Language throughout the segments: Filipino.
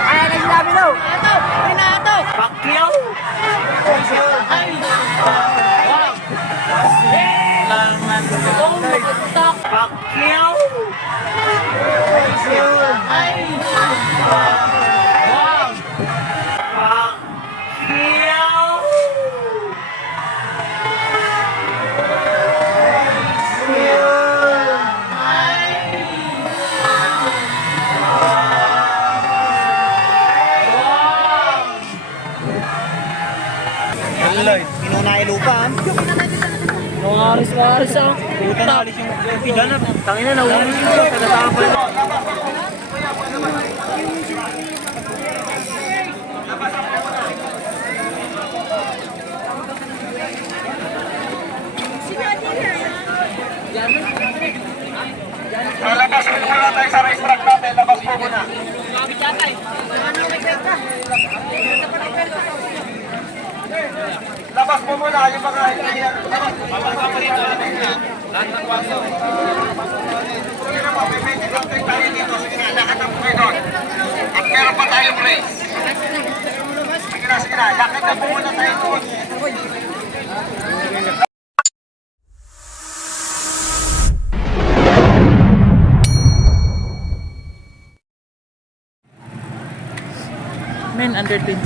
Ay, nagsasabi daw. Ito, ay na ito. Pacquiao. Ay. Wow. Langan ko. Pacquiao. Ay. Wow. Pacquiao. Pinunay lupa. Waris ah. Puta na alis yung pida na. Tangin na, nahuli ko. Katatapal. Labas mo muna tayo sa racetrack natin. Labas mo muna. Labas mo muna yung mga labas mo dito. Lahat ng waso. Sige na po, may meeting lang tayo dito. Sige na, lakad na po kayo doon. At meron pa tayong race. Sige na, lakad na po muna tayo doon. Men under 23.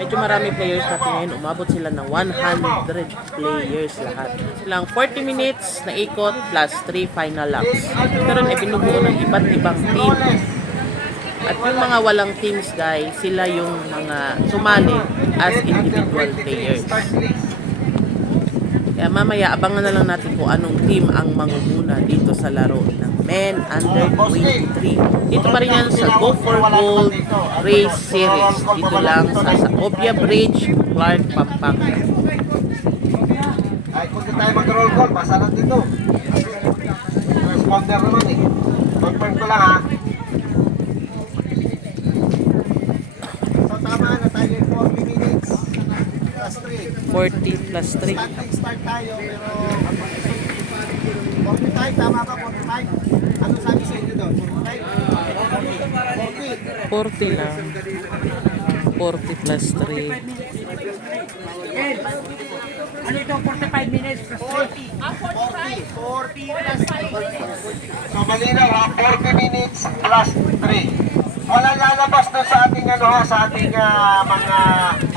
Medyo marami players natin ngayon. Umabot sila ng 100 players lahat. Silang 40 minutes na ikot plus 3 final laps. Pero ay binubuo ng iba't ibang team. At yung mga walang teams guys, sila yung mga sumali as individual players. Kaya mamaya abangan na lang natin kung anong team ang mangunguna dito sa laro ng Men Under 23. Dito pa rin yan sa Go for Gold Race Series. Dito lang sa Obia Bridge, Clark, Pampanga. Ay, kung di tayo mag-roll call, basa lang dito. Responder naman eh. Confirm ko lang ha. So tama na tayo 40 minutes plus 3. 40 plus 3. Start tayo pero 45, tama ba 45? Ano sabi sa inyo doon? 45? 40 lang. 40 plus 3. Ano ito? 45 minutes plus 30. 40 plus 3. So malinaw ha, 40 minutes plus 3. Wala lalabas doon sa ating ano ha, sa ating mga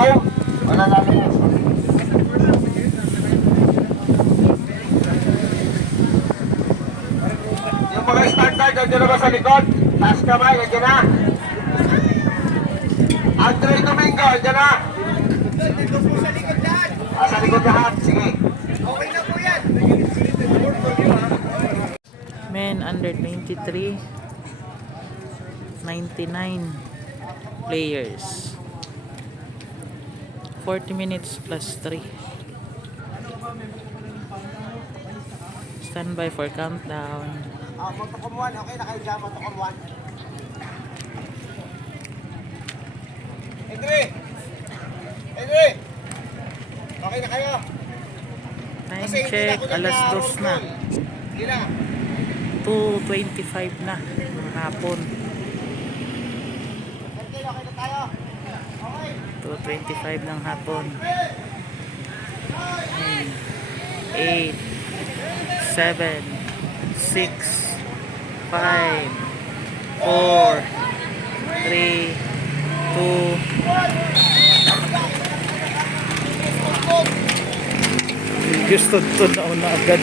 home. Wala lalabas. Yung mga starter dyan na ba sa likod? Taas kamay, yan na. Andre Domingo, dyan na. Sa likod lahat, sige. Okay na po yan. Men Under 23. 99 players. 40 minutes plus 3. Stand by for countdown. Motocom 1, okay na kayo dyan, Motocom 1. Henry! Okay na kayo? Time check, alas 2 na. Hindi na. 2:25 na ng hapon. Okay na tayo. Okay. 2:25 ng hapon. 8 7 6 5 4 3 2 gusto to na una agad.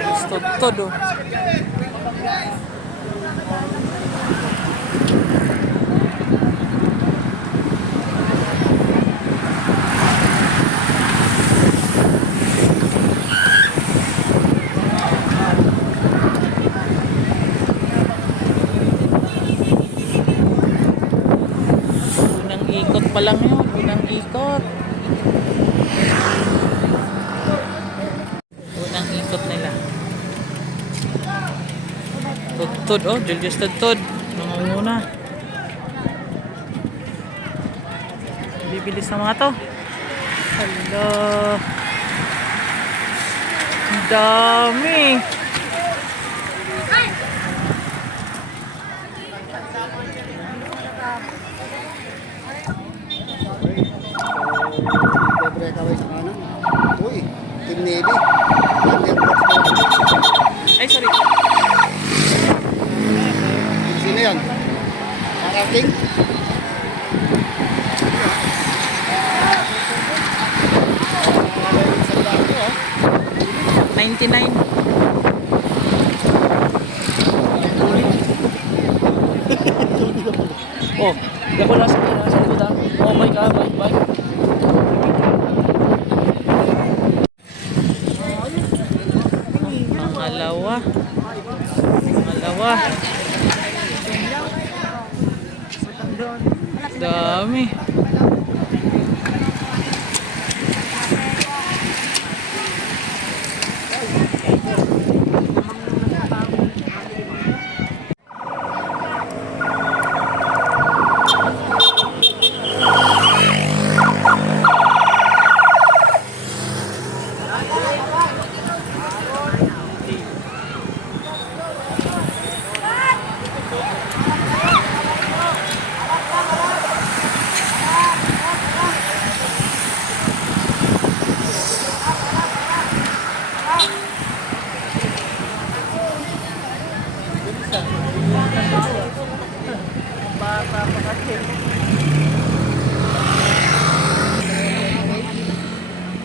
Gusto todo. Unang ikot pa lang yun. Unang ikot. Tudtod, oh. Julius Tudtod. Nangunguna. Bibilis na mga to. Hala. Ang dami. Libre kaway sa kanan. Uy, Team Navy. Underbox. Ay, sorry. Sino yan? Karating? 99. Oh, ako nasa likod ah. Oh my God, bike. Pangalawa. Pangalawa. Dami.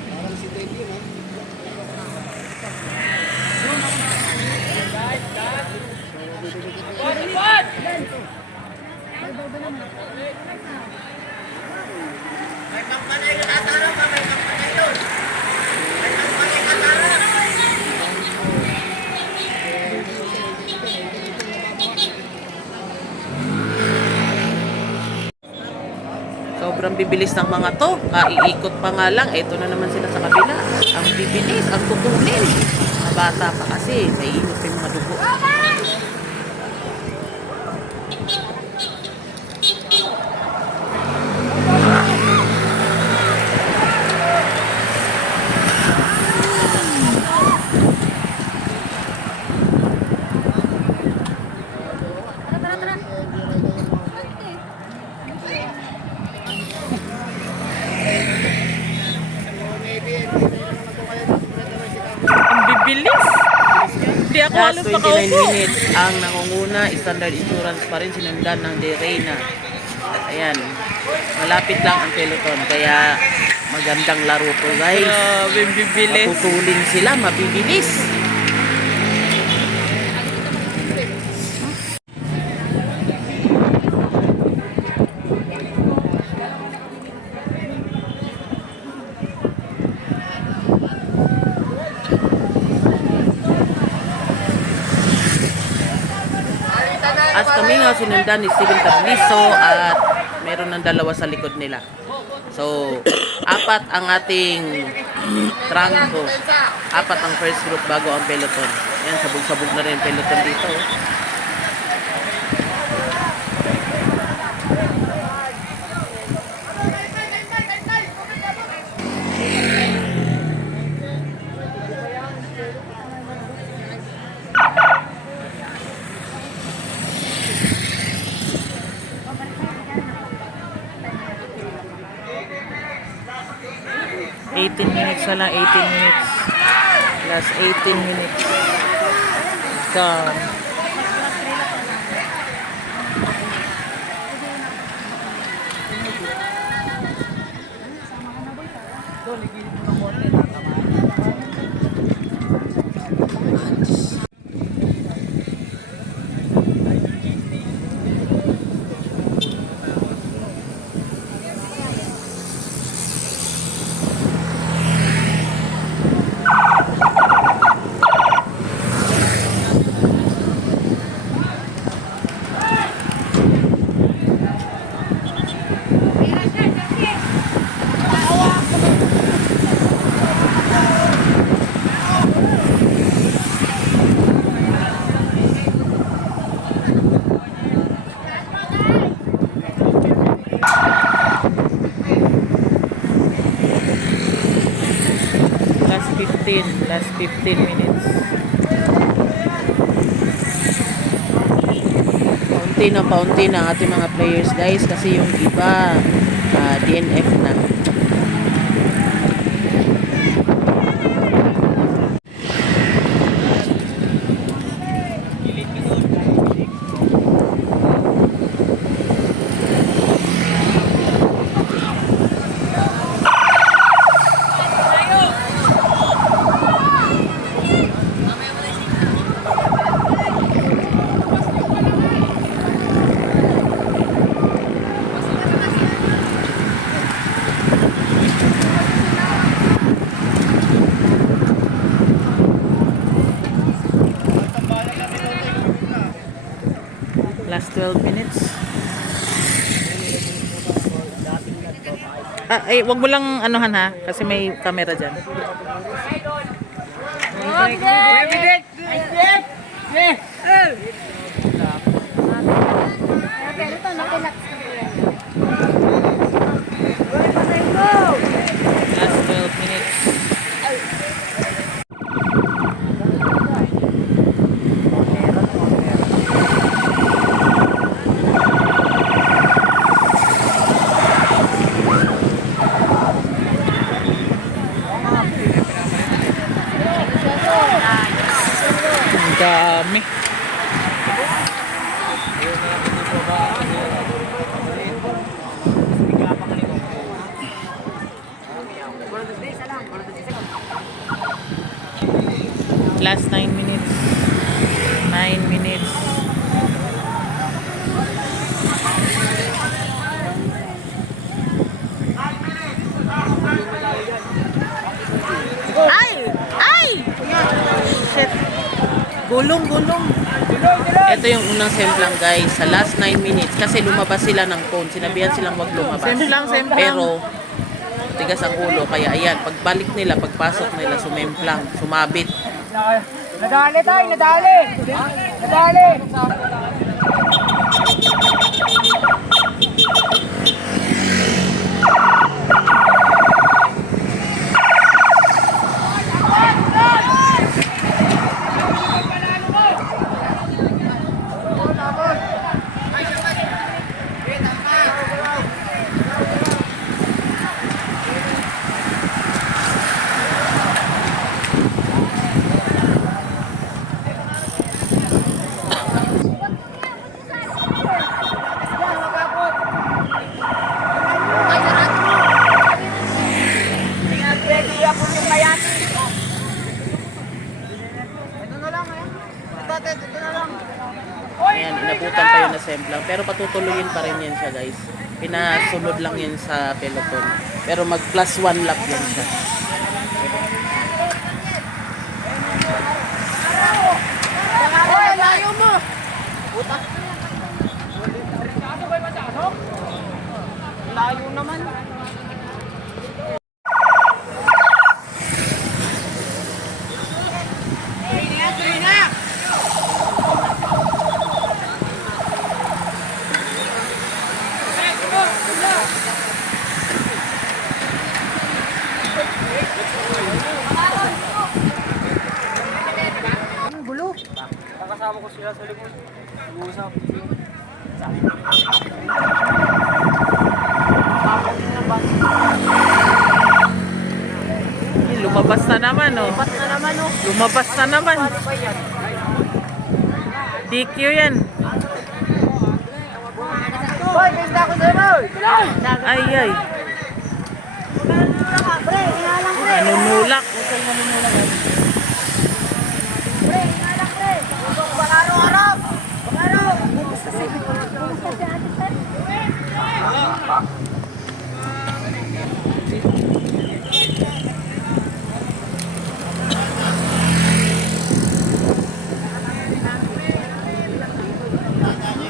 Parang si Dave yun, Sobrang bibilis ng mga to. Kaiikot pa nga lang. Ito na naman sila sa kabila. Ang bibilis, ang tutulin. Mga bata pa kasi. Naiinot pa yung mga dugo. Ang bibilis. Hindi ako Last halos 29 makaupo. minutes. Ang nangunguna, Standard Insurance pa rin, sinundan ng De Reyna. At ayan, malapit lang ang peloton. Kaya magandang laro to, guys. Grabe, bibilis. Matutulin sila, mabibilis. As kami nga sinundan ni Steven Tabliso at meron ng dalawa sa likod nila. So, apat ang ating trangko. Apat ang first group bago ang peloton. Yan, sabog-sabog na rin peloton dito. Minutes na lang, 18 minutes. Last 18 minutes. Gone. Last 15 minutes. Paunti na ang ating mga players guys kasi yung iba DNF na. Last 12 minutes. Wag mo lang anuhan ha kasi may camera diyan. Last 12 minutes. Ang dami. Last 9 minutes. 9 minutes. Ay! Ay! Shit. Gulong. Ito yung unang semplang guys. Sa last 9 minutes. Kasi lumabas sila ng phone. Sinabihan silang wag lumabas. Semplang. Pero, tigas ang ulo. Kaya ayan, pagbalik nila, pagpasok nila, sumemplang, sumabit. Nadali tayo, nadali! Nadali! Ayan, inabutan pa yun na semplang. Pero patutuloyin pa rin yan siya guys. Pinasunod lang yan sa peloton. Pero mag plus 1 lap yan siya. Hoy, layo mo! Layo naman. Kasama ko sila sa likod. Nag-uusap. Lumabas na naman oh. Lumabas na naman. DQ yan. Hoy, basta ako sa'yo! Ay. Nanunulak. Harap!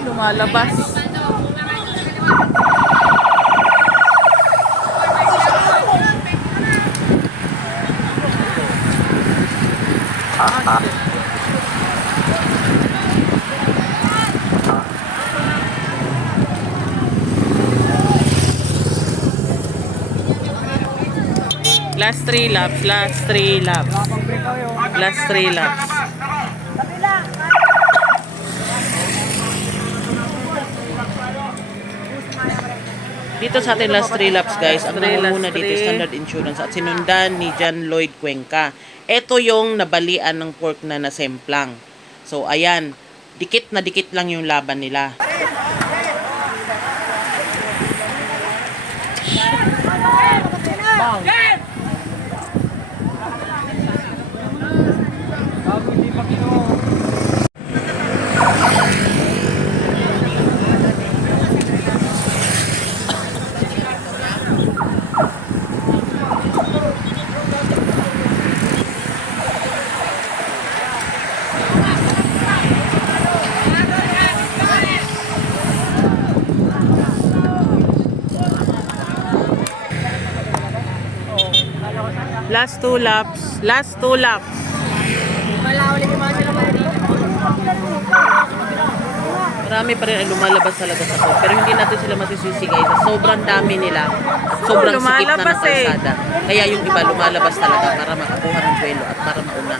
Lumalabas. Last 3 laps, last 3 laps. Last 3 laps. Dito sa atin last 3 laps guys, ang nangunguna dito is Standard Insurance at sinundan ni John Lloyd Cuenca. Ito yung nabalian ng pork na nasemplang. So ayan, dikit na dikit lang yung laban nila. Last 2 laps. Last 2 laps. Marami pa rin ang lumalabas talaga sa court. Pero hindi natin sila masisisi guys. Sobrang dami nila. Sobrang sikip na ng kalsada. Kaya yung iba lumalabas talaga para makakuha ng duelo at para mauna.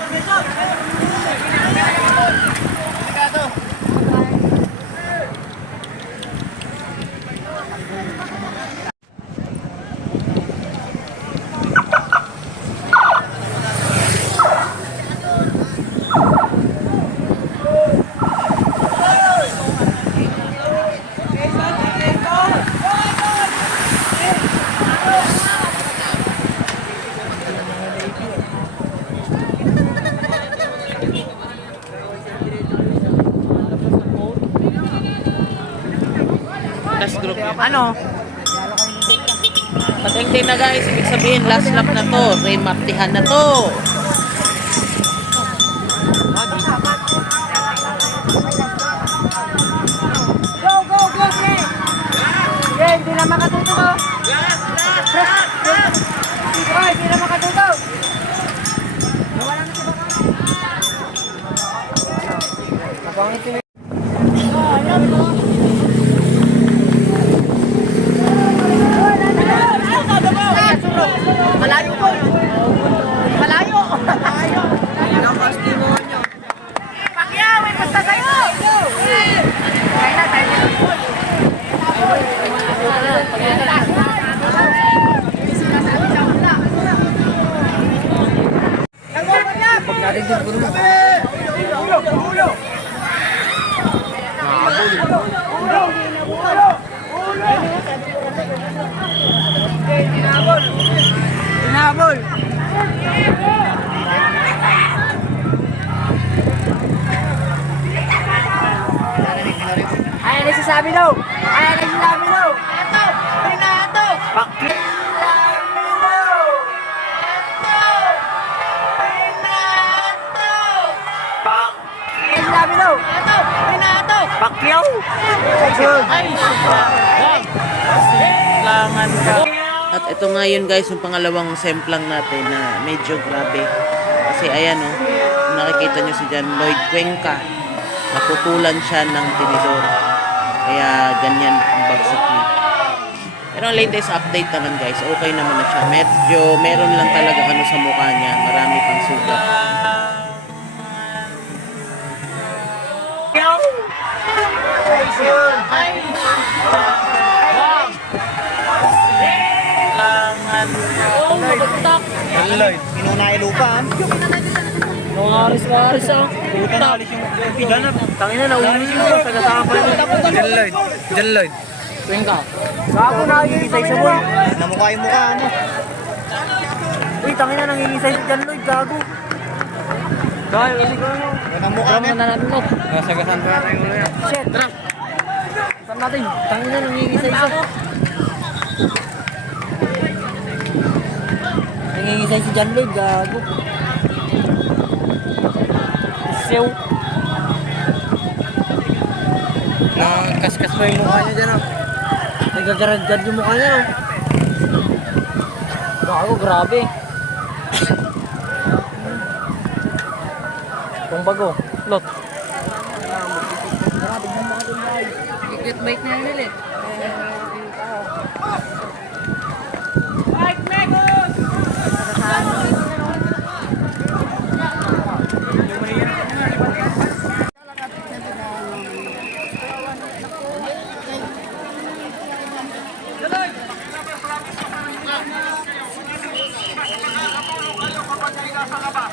Last group. Ano? Patingting na guys. Ibig sabihin last lap na to. Remartihan na to. Go, go, go, Jay! Jay, hindi na makatuto. Hoy, hindi na makatuto. Nawala na si Baka. Malayo po. Malayo. Malayo. Lakas demonyo. Pacquiao, may basta sa'yo. Kaya na, tayo na po. Hinabol! Ayan na sasabi daw! Ayan na sasabi daw! Ito! Ito! Bakit? Pacquiao! Ay! Langan ka. At ito nga yun guys, yung pangalawang semplang natin na medyo grabe. Kasi ayan o, kung nakikita nyo si John Lloyd Cuenca, naputulan siya ng tinidor. Kaya ganyan ang bagsak niya. Pero ang latest update naman guys, okay naman na siya. Medyo meron lang talaga ano sa mukha niya, marami pang sugat. John Lloyd, Pinunay lupa. Nangaris-ngaris ah. Pulutan na alis yung ganap. Tangin na, nauwi siya. Taga-tapal na. John Lloyd. John Lloyd. Cuenca. Gago na yung isay sa boy. Namukha yung mukha ano. Uy, tangin na nanginisay si John Lloyd, gago. Dahil, kasi ko ano. Yan ang mukha Tara niya. na natin, no? Nasagasan pa natin yung ulo yan. Shit. Saan natin? Tangin na, nangingisay isa. Nangingisay si John Lloyd, gago. Sew. Nakaskas pa yung mukha niya dyan ah. Nagagaragad yung mukha niya, no? Gago, grabe. Kung bago. Lot. Get bite niya yun ulit. nasa labas.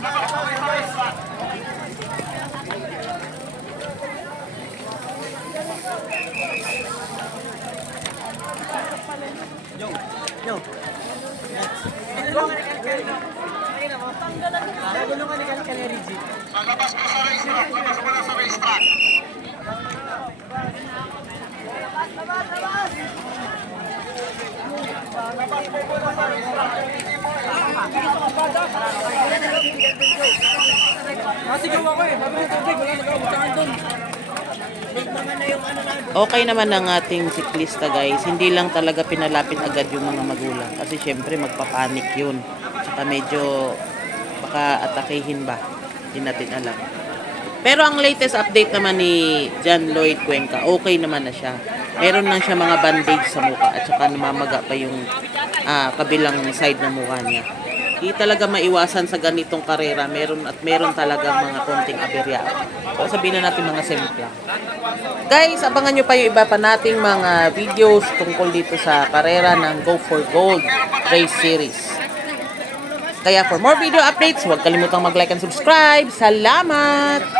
Labas po sa racetrack. Labas po sa racetrack. Labas po na sa racetrack. Okay naman ang ating siklista guys. Hindi lang talaga pinalapit agad yung mga magulang. Kasi syempre magpapanik yun. Tsaka medyo baka atakihin ba. Hindi natin alam. Pero ang latest update naman ni John Lloyd Cuenca, okay naman na siya. Meron na siya mga bandage sa mukha at saka namamaga pa yung kabilang side ng mukha niya. Hindi talaga maiwasan sa ganitong karera. Meron talaga mga konting aberya. O sabihin na natin mga simpla. Guys, abangan nyo pa yung iba pa nating mga videos tungkol dito sa karera ng Go for Gold Race Series. Kaya for more video updates, huwag kalimutang mag-like and subscribe. Salamat!